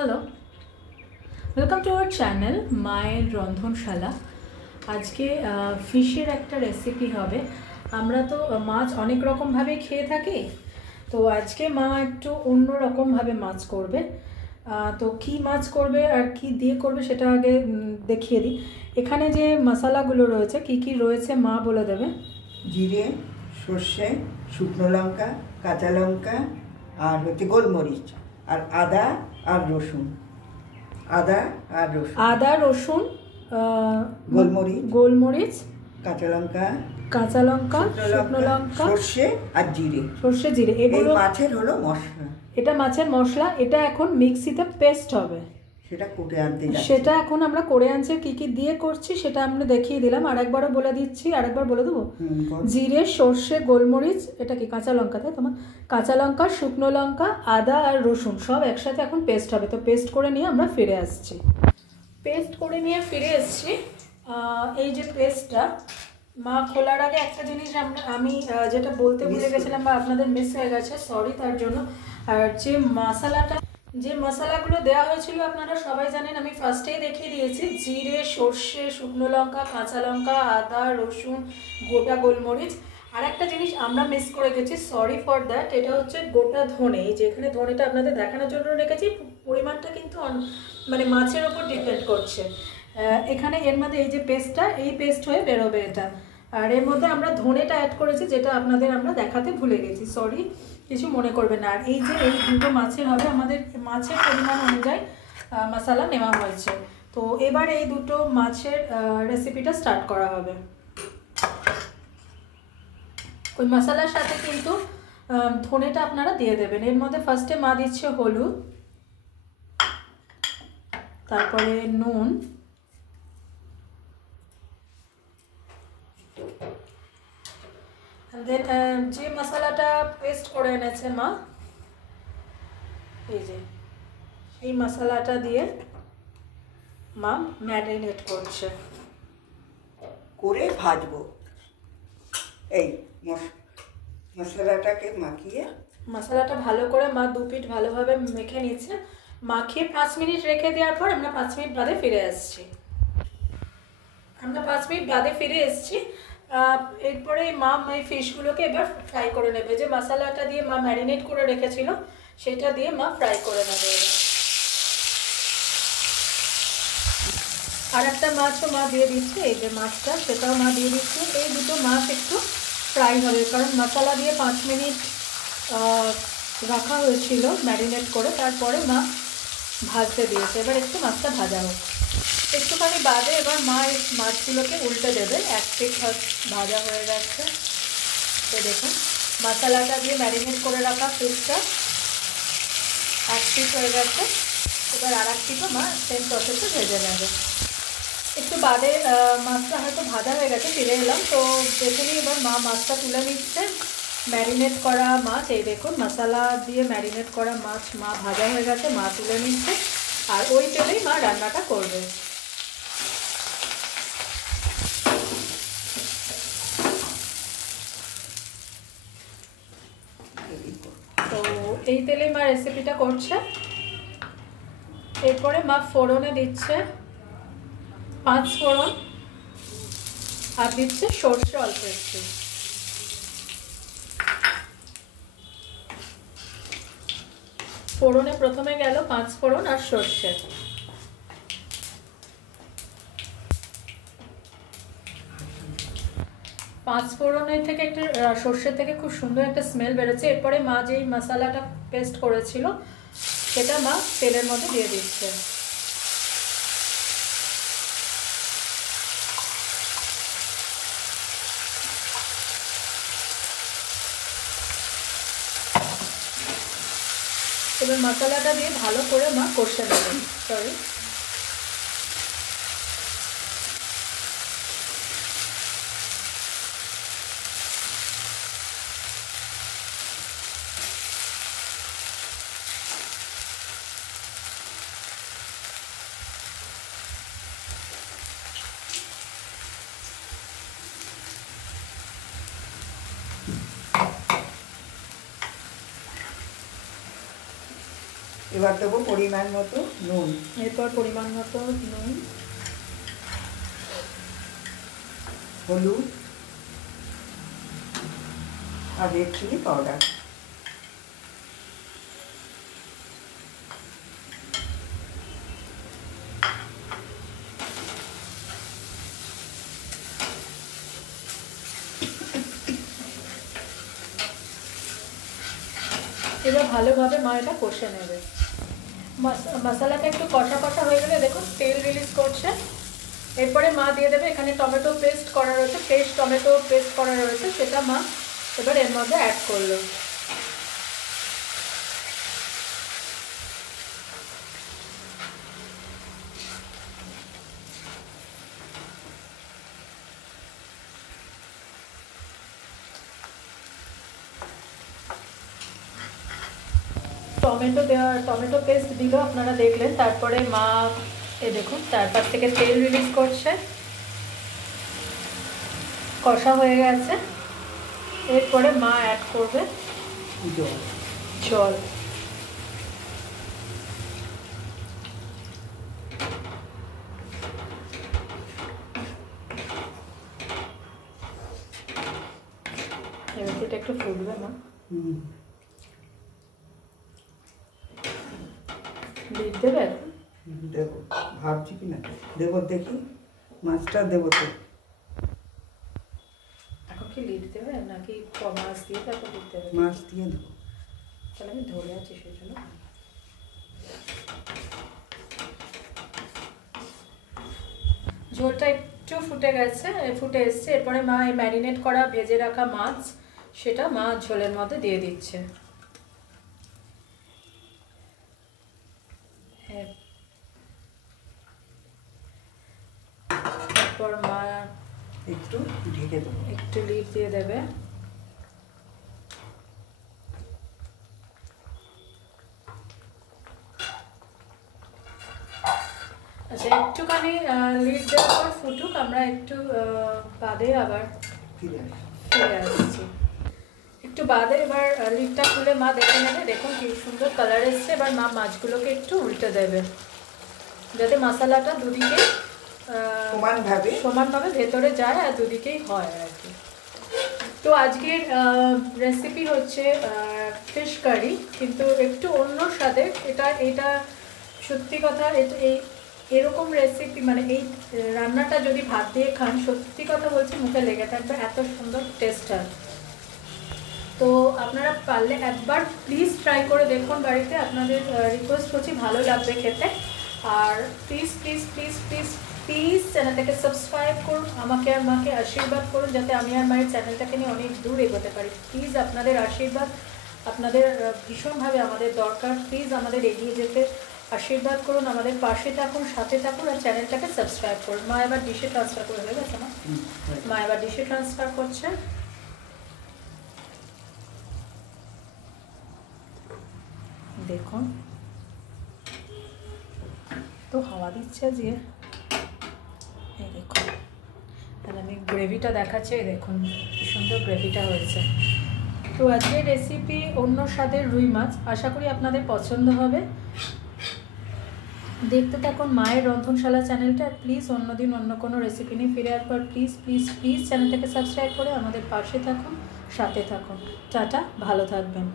Hello, welcome to our channel মায়ের রন্ধনশালা। আজকে ফিশের একটা রেসিপি হবে। আমরা তো মাছ অনেক রকমভাবে খেয়ে থাকি, তো আজকে মা একটু অন্য রকমভাবে মাছ করবে। তো কি মাছ করবে আর কি দিয়ে করবে সেটা আগে দেখিয়ে দিই। এখানে যে মশলাগুলো রয়েছে কি কি রয়েছে মা বলে দেবে। জিরে, সর্ষে, শুকনো লঙ্কা, কাঁচা লঙ্কা আর গোলমরিচ আর আদা আর রসুন। আদা রসুন, গোলমরিচ, কাঁচা লঙ্কা, শুকনো লঙ্কা, সর্ষে আর জিরে, এগুলো মাছের হলো মশলা। এটা মাছের মশলা। এটা এখন মিক্সিতে পেস্ট হবে, সেটা এখন আমরা করে আনছি। কি কি দিয়ে করছি সেটা আমরা দেখিয়ে দিলাম, আরেকবারও বলে দিচ্ছি, আরেকবার বলে দেবো। জিরে, সর্ষে, গোলমরিচ, এটা কি কাঁচা লঙ্কা, তাই তোমার কাঁচা লঙ্কা, শুকনো লঙ্কা, আদা আর রসুন সব একসাথে এখন পেস্ট হবে। তো পেস্ট করে নিয়ে আমরা ফিরে আসছি। পেস্ট করে নিয়ে ফিরে এসছি। এই যে পেস্টটা মা খোলার আগে একটা জিনিস আমি যেটা বলতে ভুলে গেছিলাম বা আপনাদের মিস হয়ে গেছে, সরি তার জন্য। আর যে মশলাগুলো দেওয়া হয়েছিল আপনারা সবাই জানেন, আমি ফার্স্টেই দেখিয়ে দিয়েছি। জিরে, সর্ষে, শুকনো লঙ্কা, কাঁচা লঙ্কা, আদা, রসুন, গোটা গোলমরিচ। আর একটা জিনিস আমরা মিস করে গেছি, সরি ফর দ্যাট, এটা হচ্ছে গোটা ধনে। এই যেখানে ধনেটা আপনাদের দেখানোর জন্য রেখেছি, পরিমাণটা কিন্তু মানে মাছের ওপর ডিপেন্ড করছে। এখানে এর মধ্যে এই যে পেস্টটা, এই পেস্ট হয়ে বেরোবে এটা। আর এর মধ্যে আমরা ধনেটা অ্যাড করেছি, যেটা আপনাদের আমরা দেখাতে ভুলে গেছি, সরি, কিছু মনে করবেন না। আর এই যে এই দুটো মাছের হবে, আমাদের মাছের পরিমাণ অনুযায়ী মশলা নেওয়া হয়েছে। তো এবার এই দুটো মাছের রেসিপিটা স্টার্ট করা হবে। ওই মশলার সাথে কিন্তু ধনেটা আপনারা দিয়ে দেবেন। এর মধ্যে ফার্স্টে মা দিচ্ছে হলুদ, তারপরে নুন, দেন যে মশলাটা পেস্ট করে এনেছে মা, এই যে এই মশলাটা দিয়ে মা ম্যারিনেট করছে, করে ভাজবো। এই মশলাটাকে মাখিয়ে, মশলাটা ভালো করে মা দু পিঠ ভালোভাবে মেখে নিচ্ছে। মাখিয়ে 5 মিনিট রেখে দেওয়ার পর আমরা 5 মিনিট বাদে ফিরে আসছি। এরপরে মা এই ফিশগুলোকে এবার ফ্রাই করে নেবে। যে মশলাটা দিয়ে মা ম্যারিনেট করে রেখেছিল সেটা দিয়ে মা ফ্রাই করে নেবে। আর একটা মাছও মা দিয়ে দিচ্ছে, এই যে মাছটা সেটাও মা দিয়ে দিচ্ছে। এই দুটো মাছ একটু ফ্রাই হবে, কারণ মশলা দিয়ে 5 মিনিট রাখা হয়েছিল ম্যারিনেট করে, তারপরে মা ভাজতে দিয়েছে। এবার একটু মাছটা ভাজা হোক। একটুখানি বাদে এবার মা এই মাছগুলোকে উল্টে দেবে। এক পিঠ ভাজা হয়ে যাচ্ছে, তো দেখুন মশলাটা দিয়ে ম্যারিনেট করে রাখা ফিশটা এক পিঠ হয়ে গেছে। এবার আর এক পিঠও মা সেম প্রসেসে ভেজে নেবে। একটু বাদে মাছটা হয়তো ভাজা হয়ে গেছে, ফিরে এলাম তো দেখুন। এবার মা মাছটা তুলে নিচ্ছে। ম্যারিনেট করা মাছ, এই দেখুন মশলা দিয়ে ম্যারিনেট করা মাছ মা ভাজা হয়ে গেছে, মা তুলে নিচ্ছে। আর ওই তেলেই মা রান্নাটা করবে। তো এই তেলেই মা রেসিপিটা করছে। এরপরে মা ফোড়নে দিচ্ছে 5 ফোড়ন আর দিচ্ছে সর্ষে অল্প একটু। ফোড়নে প্রথমে গেল 5 ফোড়ন আর সর্ষে। 5 ফোড়নের থেকে একটা সর্ষে থেকে খুব সুন্দর একটা স্মেল বেরোচ্ছে। এরপরে মা যেই মশলাটা পেস্ট করেছিল সেটা মা তেলের মধ্যে দিয়ে দিচ্ছে। এবার মশলাটা দিয়ে ভালো করে মা কষে নেবেন। সরি, এবার দেবো পরিমাণ মতো নুন। এরপর পরিমাণ মতো নুন, হলুদ আর রেড চিলি পাউডার। এবার ভালোভাবে মা এটা কষে নেবে। মশলাটা একটু কষা কষা হয়ে গেলে দেখুন তেল রিলিজ করছে। এরপরে মা দিয়ে দেবে এখানে টমেটো পেস্ট করা রয়েছে, ফ্রেশ টমেটো পেস্ট করা রয়েছে, সেটা মা এবার এর মধ্যে অ্যাড করলো। টমেটো পেস্ট দিল, আপনারা দেখলেন। তারপরে মা দেখুন তারপর থেকে তেল রিলিজ করছে, কষা হয়ে গেছে। এরপরে মা অ্যাড করবে জল। এবার এটা একটু ফুটবে মা। লিড দেবে? দেবো, ভাবছি কিনা দেবো, দেখি মাছটা দেবো তো। এখন কি লিড দেবে নাকি মাছ দিয়ে তারপর লিড দেবে? মাছ দিয়ে দেবো। তাহলে আমি ধরে আছি সেজন্য। ঝোলটা একটু ফুটে এসছে। এরপরে মা এই ম্যারিনেট করা ভেজে রাখা মাছ সেটা মা ঝোলের মধ্যে দিয়ে দিচ্ছে। এরপর মা একটু ঢেকে দেবো, একটু লিড দিয়ে দেবে। আচ্ছা, একটুখানি লিড দেওয়ার পর ফুটুক, আমরা একটু বাদে আবার ফিরে আসছি। একটু বাদে এবার লিডটা খুলে মা দেখে নেবে। দেখুন কি সুন্দর কালার এসছে। এবার মা মাছগুলোকে একটু উল্টে দেবে যাতে মশলাটা দুদিকে সমানভাবে ভেতরে যায় আর দুদিকেই হয় আর কি। তো আজকের রেসিপি হচ্ছে ফিশ কারি, কিন্তু একটু অন্য স্বাদে। এটা সত্যি কথা, এরকম রেসিপি মানে এই রান্নাটা যদি ভাত দিয়ে খান, সত্যি কথা বলছি মুখে লেগে থাকবে, এত সুন্দর টেস্ট হয়। তো আপনারা পারলে একবার প্লিজ ট্রাই করে দেখুন বাড়িতে। আপনাদের রিকোয়েস্ট করছি, ভালো লাগবে খেতে। আর please please please please please চ্যানেলটাকে সাবস্ক্রাইব করুন, আমাকে আর মাকে আশীর্বাদ করুন যাতে আমি আর মায়ের চ্যানেলটাকে নিয়ে অনেক দূর এগোতে পারি। প্লিজ আপনাদের আশীর্বাদ, আপনাদের ভীষণভাবে আমাদের দরকার। প্লিজ আমাদের এগিয়ে যেতে আশীর্বাদ করুন, আমাদের পাশে থাকুন, সাথে থাকুন, আর চ্যানেলটাকে সাবস্ক্রাইব করুন। মা এবার ডিশে ট্রান্সফার করে হয়ে গেছে না? মা এবার ডিশে ট্রান্সফার করছে। দেখুন তো হাওয়া দিচ্ছে আজকে। এই দেখুন, তাহলে আমি গ্রেভিটা দেখাচ্ছি। এই দেখুন কি সুন্দর গ্রেভিটা হয়েছে। তো আজকের রেসিপি অন্য স্বাদের রুই মাছ, আশা করি আপনাদের পছন্দ হবে। দেখতে থাকুন মায়ের রন্ধনশালা চ্যানেলটা। প্লিজ অন্যদিন অন্য কোনো রেসিপি নিয়ে ফিরে আসবার প্লিজ প্লিজ প্লিজ চ্যানেলটাকে সাবস্ক্রাইব করে আমাদের পাশে থাকুন, সাথে থাকুন। টাটা, ভালো থাকবেন।